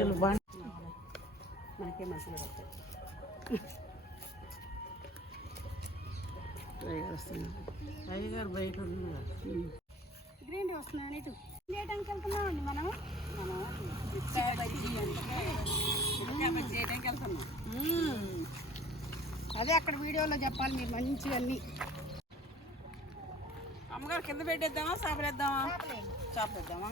వీళ్ళు బాగా మనకే మసాలా పడతాయి. అయ్యగారు బయట గ్రీన్ వస్తున్నాను ఇటు చేయడానికి మనం? చేయడానికి వెళ్తున్నాం అదే అక్కడ వీడియోలో చెప్పాలి మీరు మంచిగా అన్ని. అమ్మగారు కింద పెట్టేద్దామా? చేపలేద్దామా? చేపలేద్దామా?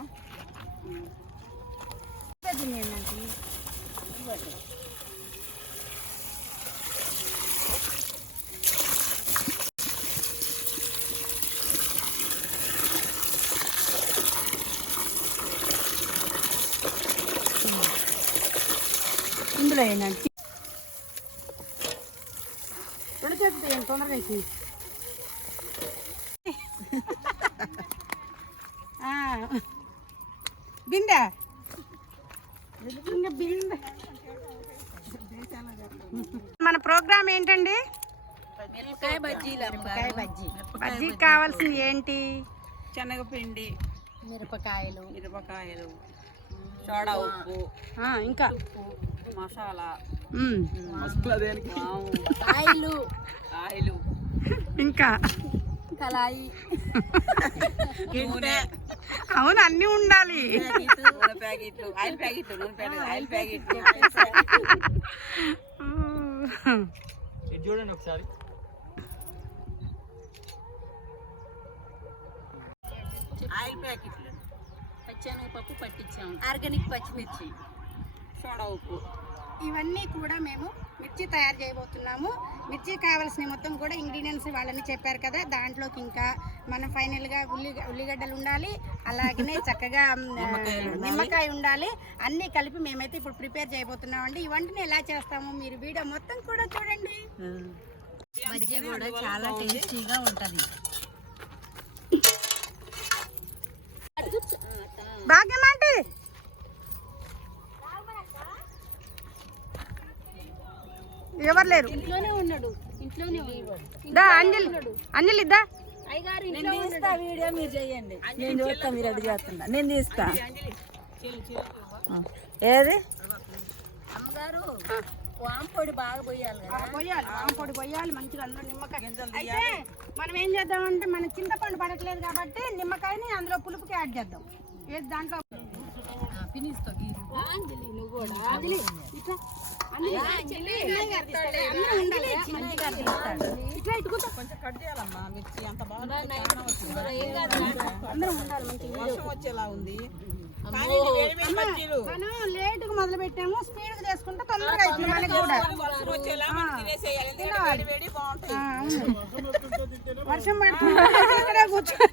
ఇందులో ఏంటంటే రెండు చేతులు ఏం తొందరగా అయిపోయింది ఆ, బిందె ఇంకా బిందె మన ప్రోగ్రామ్ ఏంటండి? మిరపకాయ బజ్జీ. బజ్జీకి కావాల్సింది ఏంటి? శనగపిండి మిరపకాయలు. మిరపకాయలు సోడా ఉప్పు ఆ, ఇంకా. మసాలా. ఆయిలు. ఆయిలు. ఇంకా. కళాయి. నూనె. అవును అన్నీ ఉండాలి. ప్యాకెట్లు ఆయిల్ ప్యాకెట్లు నూనె ప్యాకెట్లు చూడండి ఒకసారి. ఆయిల్ ప్యాకెట్లు. పచ్చెనగపప్పు పట్టించాము. ఆర్గానిక్ పచ్చిమిర్చి సోడా ఉప్పు. ఇవన్నీ కూడా మేము మిర్చి తయారు చేయబోతున్నాము. మిర్చి కావాల్సిన మొత్తం కూడా ఇంగ్రీడియంట్స్ వాళ్ళని చెప్పారు కదా దాంట్లోకి ఇంకా మనం ఫైనల్గా ఉల్లి ఉల్లిగడ్డలు ఉండాలి. అలాగనే చక్కగా నిమ్మకాయ ఉండాలి. అన్నీ కలిపి మేమైతే ఇప్పుడు ప్రిపేర్ చేయబోతున్నామండి. ఈ వంటని ఎలా చేస్తాము మీరు వీడియో మొత్తం కూడా చూడండి. బజ్జీ కూడా చాలా టేస్టీగా ఉంటది. భాగ్యమాంటి ఎవరు లేరు? ఇంట్లోనే ఉన్నాడు. ఇంట్లోనే ఉన్నాడు. దా అంజలి. అంజలి దా. అయ్యగారు నేను తీస్తా వీడియో మీరు చేయండి. నేను చూస్తా మీరు చేస్తున్నా. నేను తీస్తా. ఏది? అమ్మగారు వాంపొడి బాగా పోయాలి కదా. పోయాలి. పొడి పోయాలి. మంచిగా అందులో నిమ్మకాయ. అయితే మనం ఏం చేద్దామంటే మన చింతపండు పడట్లేదు కాబట్టి నిమ్మకాయని అందులో పులుపుకి యాడ్ చేద్దాం. ఏది దాంట్లో? అంజలి నువ్వు కూడా. అంజలి ఇట్లా. అంజలి అందరూ ఉండాలి. ఇట్లా ఇటు కూర్చో. కొంచెం కట్ చేయాలమ్మా మిర్చి అంత బాగా అందరం ఉండాలి మంచిగా వర్షం వచ్చేలా ఉంది. కానీ ఇది వేడి వేడి బజ్జీలు మనం లేటుగా మొదలు పెట్టాము స్పీడ్ చేసుకుంటే తొందరగా అయిపోయింది. మనకి కూడా. వర్షం పడుతుంది ఇక్కడే కూర్చొని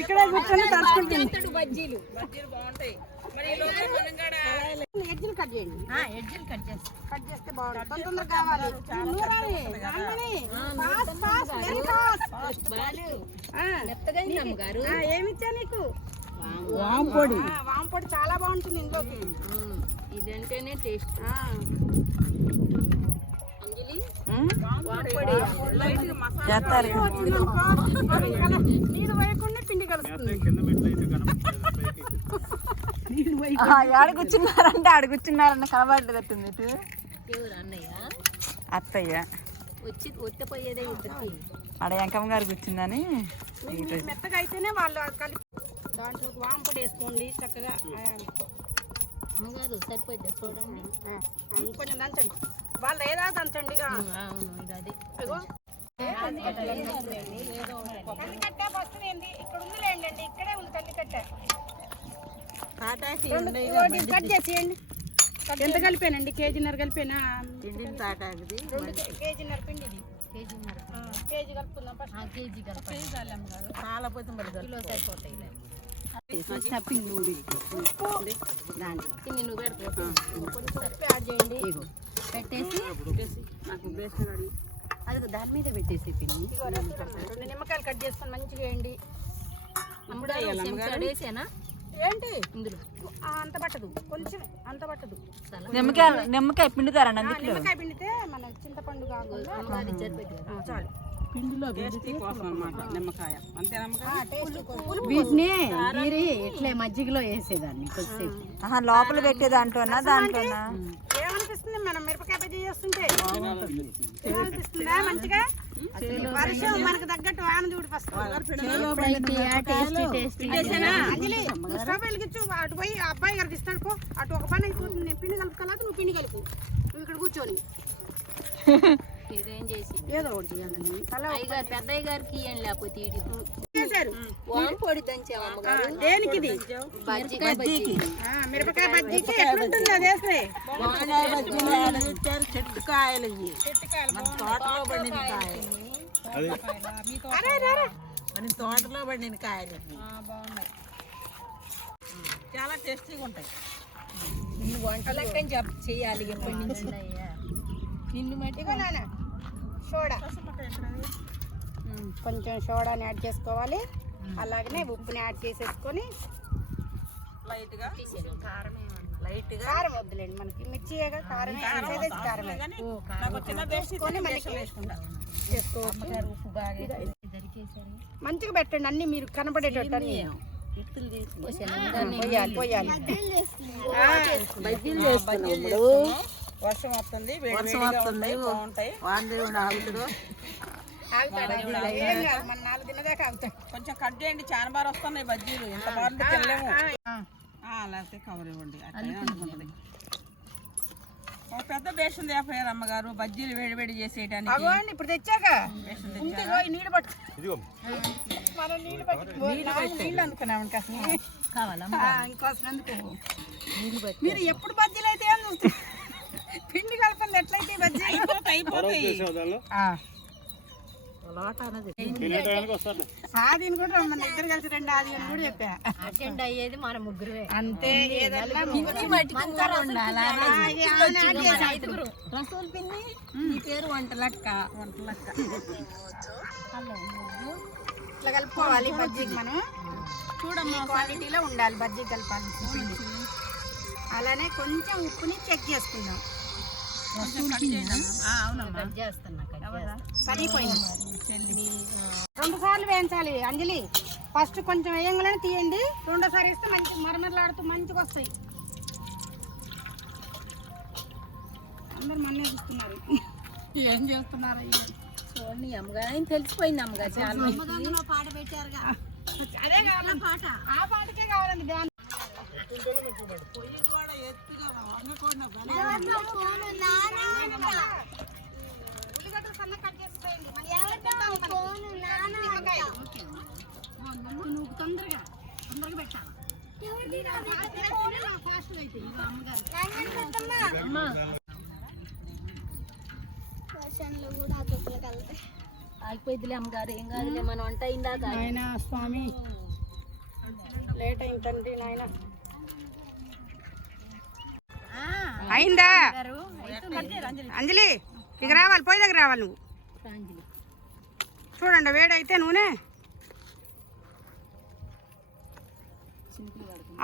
ఇక్కడే కూర్చొని తడుచుకుంటుంది బజ్జీలు బజ్జీలు బాగుంటాయి. ఎడ్జిలు కట్ చేయండి కట్ కట్ చేస్తే బాగుంటుంది కావాలి నూరాలి ఫాస్ట్ ఫాస్ట్ వెరీ ఫాస్ట్ మెత్తగా ఏమిచ్చా నీకు వాంపొడి వాంపొడి చాలా బాగుంటుంది ఇంట్లోకి ఇదంటేనే టేస్ట్ లైట్ మసాలా చేస్తారు వేయకుండా పిండి కలుస్తుంది ఆడ కూర్చున్నారంటే ఆడ కూర్చున్నారన్న కనబడలేదట్టుంది ఇటు ఎవరు అన్నయ్య? అత్తయ్య. వచ్చి ఒత్తిపోయేదే ఆడ వెంకమ్మ గారు కూర్చుందని మెత్తగా అయితేనే వాళ్ళు కలిపి దాంట్లోకి వాంపొడి వేసుకోండి చక్కగా. అమ్మగారు సరిపోద్ది చూడండి. ఇంకొంచెం దంచండి. వాళ్ళు ఏదా దంచండి ఇక. అవును ఇది అదే. ఇదిగో. కందికట్టే వస్తుంది ఇక్కడ ఉందిలేండి అండి ఇక్కడే ఉంది కందికట్టే తాటాకి కట్ చేసేయండి. ఎంత కలిపానండి? కేజీన్నర కలిపానా? ఎండిన తాటాకిది కేజీన్నర పిండి ఇది. కేజీన్నర కేజీ కలుపుకుందాం ఫస్ట్. ఆ కేజీ కలపాలి చాలా పోతే మరి కిలో సరిపోతాయి స్టఫింగ్ నూనె దాంట్లో. తిని నువ్వు చేయండి. పెట్టేసి నాకు బేసన్ అడిగి అది దాని మీద పెట్టేసి రెండు నిమ్మకాయలు కట్ చేసుకొని మంచిగా వేయండి. అమ్మగారు. చెంచాడు వేసేనా? ఏంటి? ఇందులో. అంత పట్టదు. కొంచెం అంత పట్టదు. నిమ్మకాయ నిమ్మకాయ పిండుతారండి నిమ్మకాయ పిండితే మన చింతపండు కాకుండా చాలు. వీటిని గీరి ఇట్లే మజ్జిగలో వేసేదాన్ని కొద్దిసేపు. ఆహా లోపల పెట్టే దాంట్లోనా దాంట్లోనా? ఏమనిపిస్తుంది? మనం మిరపకాయ బజ్జీ చేస్తుంటే మంచిగా? వర్షం మనకు తగ్గట్టు వాన చూడు ఫస్ట్. స్టవ్ వెలిగించు అటు పోయి అబ్బాయి గారికి ఇస్తాడు పో. అటు ఒక పని అయిపోతుంది. నేను పిండి కలుపుకోలేక నువ్వు పిండి కలుపు. నువ్వు ఇక్కడ కూర్చొని. ఇదేం చేసింది? ఏదో ఒకటి చేయాలని తల అయ్యగారు పెద్దయ్య గారికి ఇయ్యండి లేకపోతే చేశారు. వామ్ పొడి దంచాం అమ్మగారు. దేనికి ఇది బజ్జిగా బజ్జీ ఆ, మిరపకాయ బజ్జీకి. ఎట్లుంటుంది అది వేస్తే చెట్టు కాయలు ఇవి మన తోటలో పండిన కాయలు. మన తోటలో పండిన కాయలు. చాలా టేస్టీగా ఉంటాయి. వంటలక్కని చెప్ప చేయాలి ఎప్పటి నుంచి. నిన్ను. మట్టి సోడా. కొంచెం సోడాని యాడ్ చేసుకోవాలి. అలాగనే ఉప్పుని యాడ్ చేసేసుకొని లైట్గా. లైట్గా కారం వద్దులేండి మనకి. మిర్చి కారం కారమే. మంచిగా పెట్టండి అన్ని మీరు కనపడేటట్టు అన్ని. పోయాలి పోయాలి వర్షం వస్తుంది వర్షం వాందేవుడు ఆగుతుడు. కొంచెం కట్ చేయండి చాలా బాగా వస్తున్నాయి బజ్జీలు. ఇంత బాగుంటే తినలేము. ఆ, లేకపోతే కవర్ ఇవ్వండి. అనుకుంటుంది. ఒక పెద్ద బేషన్ తేపోయారు అమ్మగారు. బజ్జీలు వేడి వేడి చేసేయడానికి అగోండి ఇప్పుడు తెచ్చాక. నీళ్ళు పట్టు. మనం నీళ్ళు పట్టు. నీళ్ళు అనుకున్నాం ఇంకా. ఇంకోసం మీరు ఎప్పుడు బజ్జీలు అయితే ఏం చూస్తారు? పిండి కలపండి ఎట్లయితే బజ్జీ అయిపోతాయి. అయిపోతాయి ఆదిని కూడా ఇద్దరు కలిసి రెండు ఆది అని కూడా చెప్పా. అటెండ్ అయ్యేది మన ముగ్గురువే. అంతే ఏదన్నా రసూల్ పిన్ని నీ పేరు వంటలక్క. వంటలక్క. ఇట్లా కలుపుకోవాలి బజ్జీకి మనం చూడమ్మా. క్వాలిటీలో ఉండాలి బజ్జీ కలపాలి. పిండి అలానే కొంచెం ఉప్పుని చెక్ చేసుకుందాం. రెండు సార్లు వేయించాలి అంజలి. ఫస్ట్ కొంచెం వేయంగానే తీయండి. రెండోసారి వేస్తే మంచి మరమరలాడుతూ మంచిగా వస్తాయి. అందరు మన్నే చూస్తున్నారు. ఏం చేస్తున్నారు? చూడండి అమ్మగారు తెలిసిపోయింది అమ్మగారు చాలా. పాట పెట్టారుగా. అదే కావాలి పాట? ఆ పాటకే కావాలండి ధ్యానం ఉల్లిగడ్డలు సన్న కట్ చేసేయండి నువ్వు తొందరగా తొందరగా పెట్టాలి ఆగిపోయిద్దిలే అమ్మగారు ఏం కాదులే మనం వంట నాయన స్వామి. లేట్ అయిందండి నాయన. అయిందా? అంజలి ఇక రావాలి పోయి దగ్గర రావాలి నువ్వు. చూడండి వేడైతే నూనె.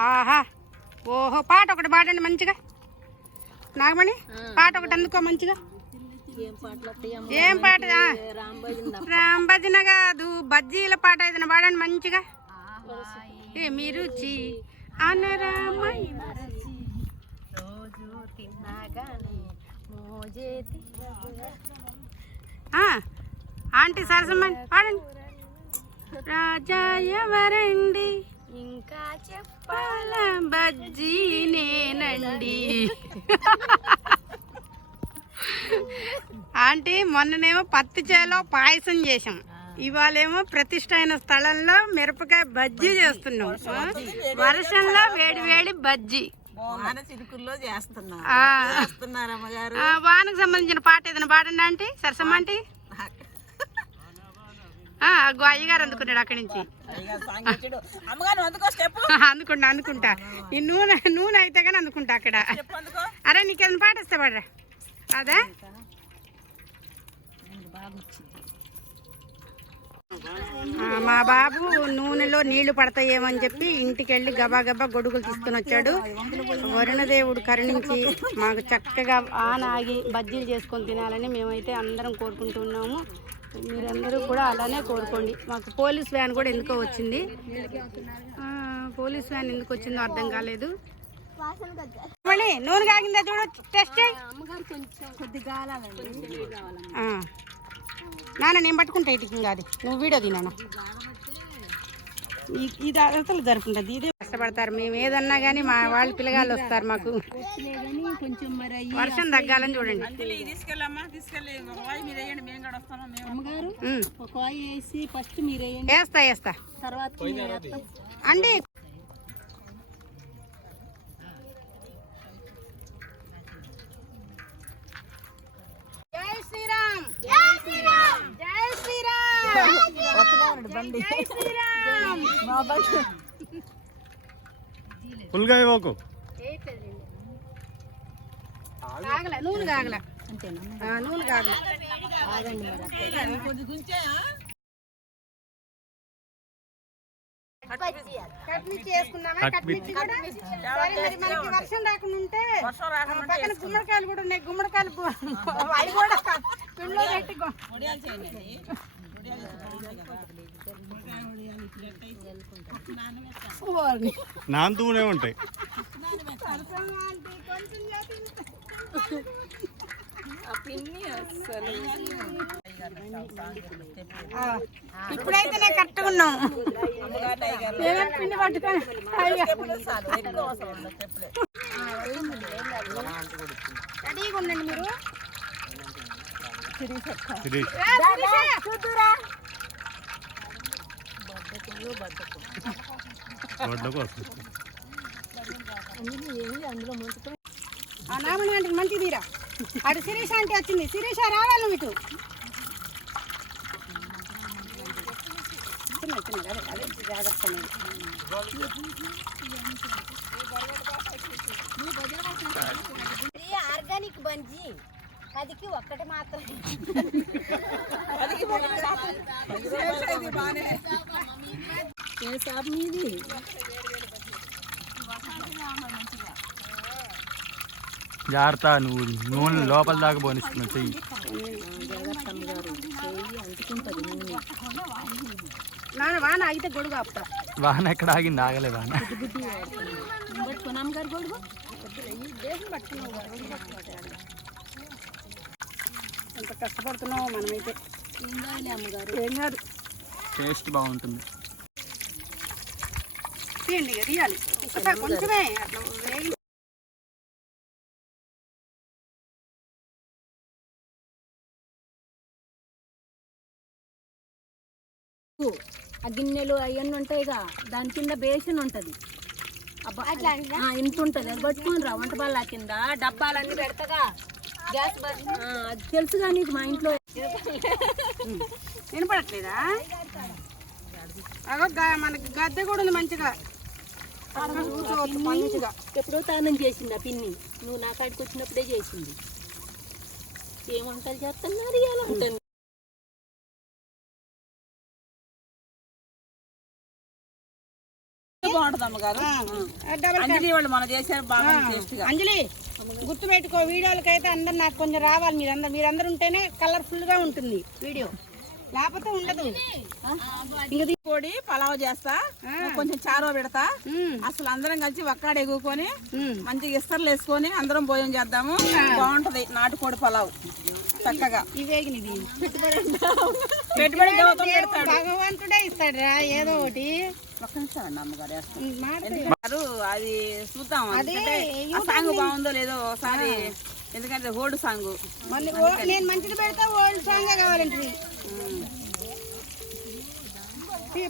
ఆహా ఓహో పాట ఒకటి పాడండి మంచిగా. నాగమణి పాట ఒకటి అందుకో మంచిగా. ఏం ఏం పాట? రామ్ భజన కాదు బజ్జీల పాట ఏదైనా పాడండి మంచిగా. ఏమి రుచి అనరామయ్య రోజు తిన్నాగానే మోజేతి ఆ, ఆంటీ సరసమ్మ పాడండి. రాజా ఎవరండి ఇంకా చెప్ప పాల బజ్జీ నేనండి. ఆంటీ మొన్ననేమో పత్తి చేలో పాయసం చేసాం ఇవాళేమో ప్రతిష్ట అయిన స్థలంలో మిరపకాయ బజ్జీ చేస్తున్నాం. వర్షంలో వేడి వేడి బజ్జీ. వానకు సంబంధించిన పాట ఏదైనా పాడండి ఆంటీ సరసమ్మ అగ్గో అయ్యగారు అందుకున్నాడు అక్కడి నుంచి. అందుకుంటా అందుకుంటా. ఈ నూనె నూనె అయితే కానీ అందుకుంటా అక్కడ. అరే నీకేమైనా పాట వస్తే పడరా. అదే? మా బాబు నూనెలో నీళ్ళు పడతాయేమని చెప్పి ఇంటికి వెళ్ళి గబా గబా గొడుగులు తీసుకుని వచ్చాడు. వరుణదేవుడు కరుణించి మాకు చక్కగా ఆన ఆగి బజ్జీలు చేసుకొని తినాలని మేమైతే అందరం కోరుకుంటున్నాము మీరందరూ కూడా అలానే కోరుకోండి. మాకు పోలీస్ వ్యాన్ కూడా ఎందుకో వచ్చింది. పోలీస్ వ్యాన్ ఎందుకు వచ్చిందో అర్థం కాలేదు. నూనె కాగిందా చూడు టెస్ట్ చేయి. నాన్న నేను పట్టుకుంటా ఇటు కాదు నువ్వు వీడియో తినాను ఇది అసలు జరుపుకుంటుంది. ఇదే కష్టపడతారు. మేము ఏదన్నా కానీ మా వాళ్ళ పిల్లగాళ్ళు వస్తారు మాకు. వర్షం తగ్గాలని చూడండి. అంజలి తీసుకెళ్ళమ్మా తీసుకెళ్ళి జై శ్రీరామ్. ఫుల్గా ఇవ్వకు. కాగల నూనె కాగల. అంతేనా నూనె కాగల. ఆగండి మరి వర్షం రాకుండా ఉంటే పక్కన గుమ్మడికాయలు కూడా ఉన్నాయి. గుమ్మడికాయలు అవి కూడా పెట్టి. నాంతూనే ఉంటాయి. ఇప్పుడైతేనే కరెక్ట్గా ఉన్నాం. పిండి పట్టుకొని? రెడీగా ఉండండి మీరు. రోడ్లకు వస్తుంది ఆ నామని అంటే మంచి తీరా. అటు శిరీష అంటే వచ్చింది. శిరీష రావాలి నువ్వు ఇటు. జాగ్రత్త. ఆర్గానిక్ బంజి పదికి ఒక్కటి మాత్రం ఏ షాప్ మీది జాగ్రత్త నువ్వు నూనె లోపల దాకా పోనిస్తున్నావు చెయ్యి. వాన ఆగితే గొడుగు ఆపుతా. వాన ఎక్కడ ఆగింది? ఆగలే వాన. ఎంత కష్టపడుతున్నావు మనమైతే. ఏం కాదు టేస్ట్ బాగుంటుంది. తీయండి తీయాలి. ఒకసారి కొంచెమే అట్లా వేగి ఆ గిన్నెలు అవన్నీ ఉంటాయిగా దాని కింద బేసిన్ ఉంటది. అబ్బా ఆ, ఇంత ఉంటది. అది పట్టుకొని రా వంట బాల కింద డబ్బాలన్నీ పెడతాగా. గ్యాస్ అది తెలుసుగా నీకు మా ఇంట్లో వినపడట్లేదా? అగో గా- మనకి గద్దె కూడా ఉంది మంచిగా. మంచిగా ఎప్పుడో తానం చేసింది ఆ పిన్ని. నువ్వు నా కాడికి వచ్చినప్పుడే చేసింది. ఏం వంటలు చేస్తున్నారు ఇలా ఉంటుంది బాగుంటుంది అమ్మగారు. అంజలి వాళ్ళు మనం చేశారు బాగా టేస్ట్గా అంజలి గుర్తు పెట్టుకో వీడియోలకైతే అందరు నాకు కొంచెం రావాలి. మీరందరు మీరందరూ ఉంటేనే కలర్ఫుల్గా ఉంటుంది వీడియో. లేకపోతే ఉండదు. ఇంక కోడి పలావ్ చేస్తా. కొంచెం చారో పెడతా. అసలు అందరం కలిసి ఒక్కడ ఎగుకొని. మంచిగా ఇస్తర్లు వేసుకొని అందరం భోజనం చేద్దాము. బాగుంటది నాటుకోడి పలావ్. చక్కగా. ఇవేగినది పెట్టుబడి పెడతాడు. భగవంతుడే ఇస్తాడు రా ఏదో ఒకటి. ఒక్క నిమిషం అండి అమ్మగారు అది చూద్దాం సాంగ్ బాగుందో లేదో ఒకసారి ఎందుకంటే హోడు సాంగ్. నేను మంచిది పెడతా ఓల్డ్ సాంగ్ కావాలంటే.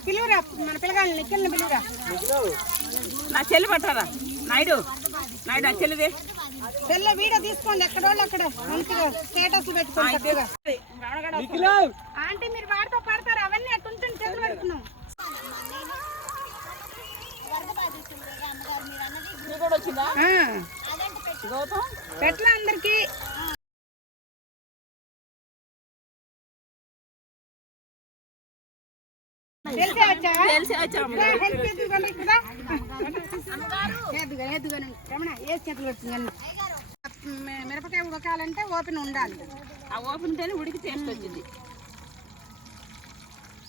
పిలువురా మన పిల్లగాళ్ళని నిక్కల్ని పిలువురా. నా చెల్లి పట్టారా? నాయుడు నాయుడు ఆ చెల్లిదే. పిల్ల వీడియో తీసుకోండి ఎక్కడ వాళ్ళు అక్కడ మంచిగా స్టేటస్ పెట్టుకోండి. ఆంటీ మీరు వాడితో పడతారు అవన్నీ అట్టుంటుంది చేతులు పెడుతున్నాం ఇది కూడా వచ్చిందా గౌతమ్ పెట్ల అందరికి తెలిసే వచ్చా తెలిసి వచ్చాము రా, హెల్ప్ చేద్దురు కానీ ఇక్కడ. చేద్దుగా, చేద్దుగాని. రమణ, ఏ చేతులు పెడుతుంది మిరపకాయ ఉడకాలంటే ఓపెన్ ఉండాలి. ఆ ఓపెన్ తేనే ఉడికి టేస్ట్ వచ్చింది.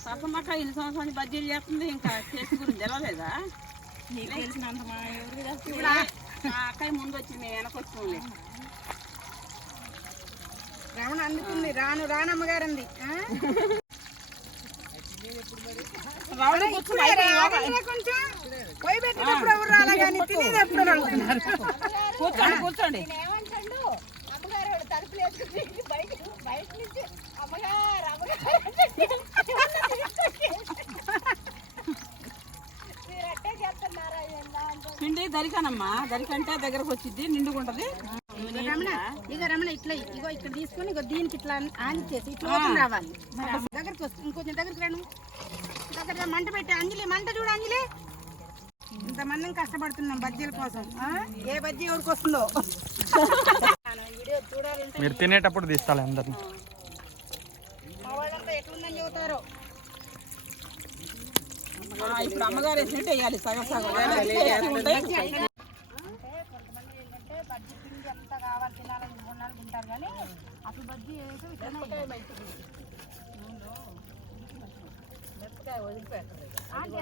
సరసమ్మక్క ఇన్ని సంవత్సరాల బజ్జీలు చేస్తుంది ఇంకా టేస్ట్ గురించి తెలవలేదా? నీకు తెలిసినంత మా ఎవరికి మా అక్కయ్య ముందు వచ్చి మేము వెనక వచ్చాంలే రమణ అందుకుంది రాను రాను అమ్మగారంది ఆ? రౌండ్ కూర్చుని ఇప్పుడే రాగలిగే కొంచెం. పొయ్యి పెట్టినప్పుడు ఎవరు రాలే కానీ తినేది ఎప్పుడు అడుగుతున్నారు కూర్చోండి కూర్చోండి. ఏమంటాడు అమ్మగారు వాడు తలుపులు వేసుకుని బయట బయట నుంచి అమ్మగారు అమ్మగారు మీరు అట్టే చేస్తున్నారా ఏందా అంటే పిండి దరికానమ్మా. దరికంటే దగ్గరకు వచ్చింది నిండుకుంటది ఇగో రమణ ఇక రమణ ఇట్లా ఇగో ఇక్కడ తీసుకొని ఇగో దీనికి ఇట్లా ఆన్ చేసి ఇట్లా ఓపెన్ రావాలి. దగ్గరికి వస్తుంది ఇంకొంచెం దగ్గరికి రాను. దగ్గర మంట పెట్టి అంజలి మంట చూడు అంజలి ఇంతమందిని కష్టపడుతున్నాం బజ్జీల కోసం. ఆ? ఏ బజ్జీ ఎవరికి వస్తుందో మీరు తినేటప్పుడు తీస్తాలి అందరిని. మా వాళ్ళంతా ఎట్లుందని చెబుతారో. ఇప్పుడు అమ్మగారు వేసినట్టు వేయాలి సగం సగం. అంటే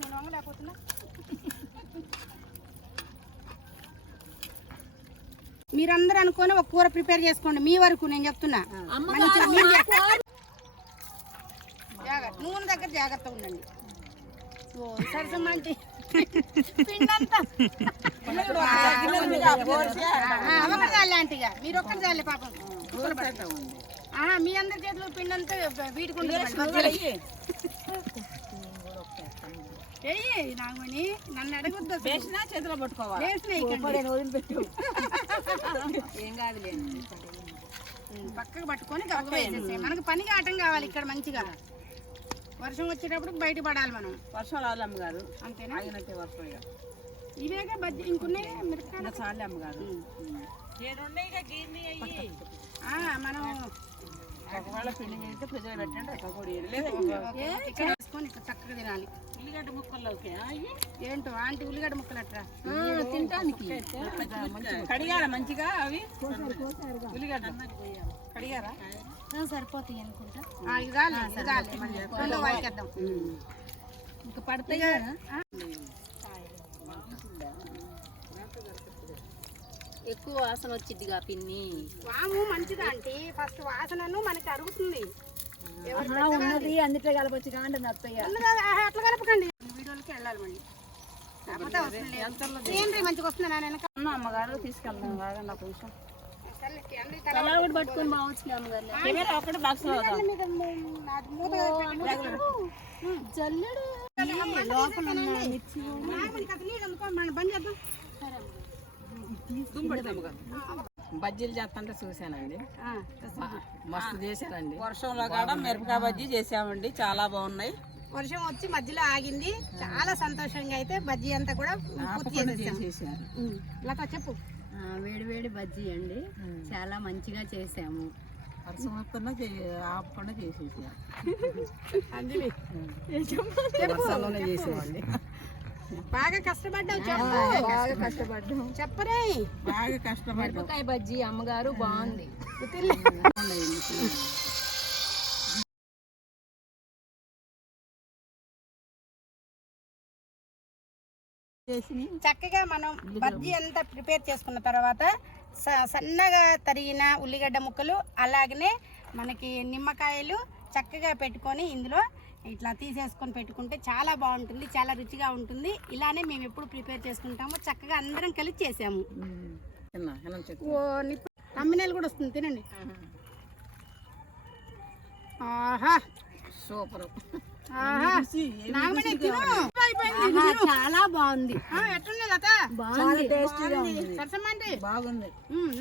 నేను వంగలేకపోతున్నా మీరందరూ అనుకొని ఒక కూర ప్రిపేర్ చేసుకోండి మీ వరకు నేను చెప్తున్నా. జాగ్రత్త నూనె దగ్గర జాగ్రత్తగా ఉండండి. ఒకటి చాలే ఆంటీగా మీరు ఒక్కటి చాలే పాపం ఆ, మీ అందరి చేతిలో వీడుకుంటుంది వెయ్యి. ఏయ్ నాగమణి నన్ను అడగొద్దు. వేసినా చేతిలో పట్టుకోవాలి వేసినాయి ఇక్కడ. ఏం కాదులే పక్కకు పట్టుకొని. మనకు పని ఆటం కావాలి ఇక్కడ మంచిగా వర్షం వచ్చేటప్పుడు బయట పడాలి మనం. వర్షం రాదు అమ్మగారు. అంతేనా? ఆగినట్టే వర్షం ఇక. ఇవేగా బజ్జి ఇంకున్నాయి? మిరపకాయలు? చాలే అమ్మగారు. ఆ, మనం ఒకవేళ పిండి చేస్తే ఫ్రిడ్జ్లో పెట్టండి ఒక కూడా లేదు. ఇక్కడ వేసుకొని ఇట్లా చక్కగా తినాలి. ఉల్లిగడ్డ ముక్కల్లోకి ఏంటో ఆంటీ ఉల్లిగడ్డ ముక్కలు అట్రా తింటానికి. కడిగారా మంచిగా అవి? ఉల్లిగడ్డ. కడిగారా? సరిపోతాయి అనుకుంటా. ఇంకా పడతాయి ఎక్కువ వాసన వచ్చిద్దిగా పిన్ని. వాము మంచిదా ఆంటీ ఫస్ట్ వాసనను మనకి అరుగుతుంది. ఉన్నది అందుకే కలపచ్చు కాంటుంది అత్తయ్య. అట్లా కలపకండి. వీడియోలకి వెళ్ళాలి మళ్ళీ. మంచిగా వస్తుంది నా వెనక. అన్న అమ్మగారు తీసుకెళ్దాం బాగా నాకు కొంచెం పట్టుకొని బావచ్చు అమ్మగారు బాక్స్ పెట్టండి. జల్లెడు. మనం బంద్ చేద్దాం. బజ్జీలు చేస్తుంటే చూశానండి. ఆ, మస్తు చేశారండి. వర్షంలో కూడా మిరపకాయ బజ్జీ చేసామండి చాలా బాగున్నాయి. వర్షం వచ్చి మధ్యలో ఆగింది. చాలా సంతోషంగా అయితే బజ్జీ అంతా కూడా పూర్తి చెప్పు. వేడి వేడి బజ్జీ అండి. చాలా మంచిగా చేసాము. ఆపకుండా చేసేవాళ్ళి బాగా కష్టపడ్డావు చెప్పు. బాగా కష్టపడ్డాం. చెప్పరే బాగా కష్టపడ్డాం. బజ్జీ అమ్మగారు బాగుంది. చక్కగా మనం బజ్జీ అంతా ప్రిపేర్ చేసుకున్న తర్వాత స- సన్నగా తరిగిన ఉల్లిగడ్డ ముక్కలు అలాగనే మనకి నిమ్మకాయలు చక్కగా పెట్టుకొని ఇందులో ఇట్లా తీసేసుకొని పెట్టుకుంటే చాలా బాగుంటుంది చాలా రుచిగా ఉంటుంది. ఇలానే మేము ఎప్పుడు ప్రిపేర్ చేసుకుంటామో చక్కగా అందరం కలిసి చేసాము. ఓ నిప్పు కూడా వస్తుంది తినండి. ఆహా. సూపర్. ఆహా. నాగమణి తిను. అయిపోయింది. చాలా బాగుంది. ఆ, ఎట్లుంది లత బాగుంది. సరసమ్మండి బాగుంది.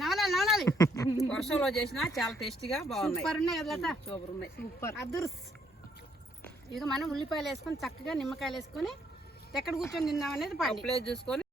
నవలాలి నవలాలి వర్షంలో చేసినా చాలా టేస్టీగా బాగున్నాయి. సూపర్ ఉన్నాయి కదా లత సూపర్ ఉన్నాయి సూపర్. అదుర్స్ ఇక మనం ఉల్లిపాయలు వేసుకొని చక్కగా నిమ్మకాయలు వేసుకొని ఎక్కడ కూర్చొని తిందాం అనేది ప్లేట్ చూసుకొని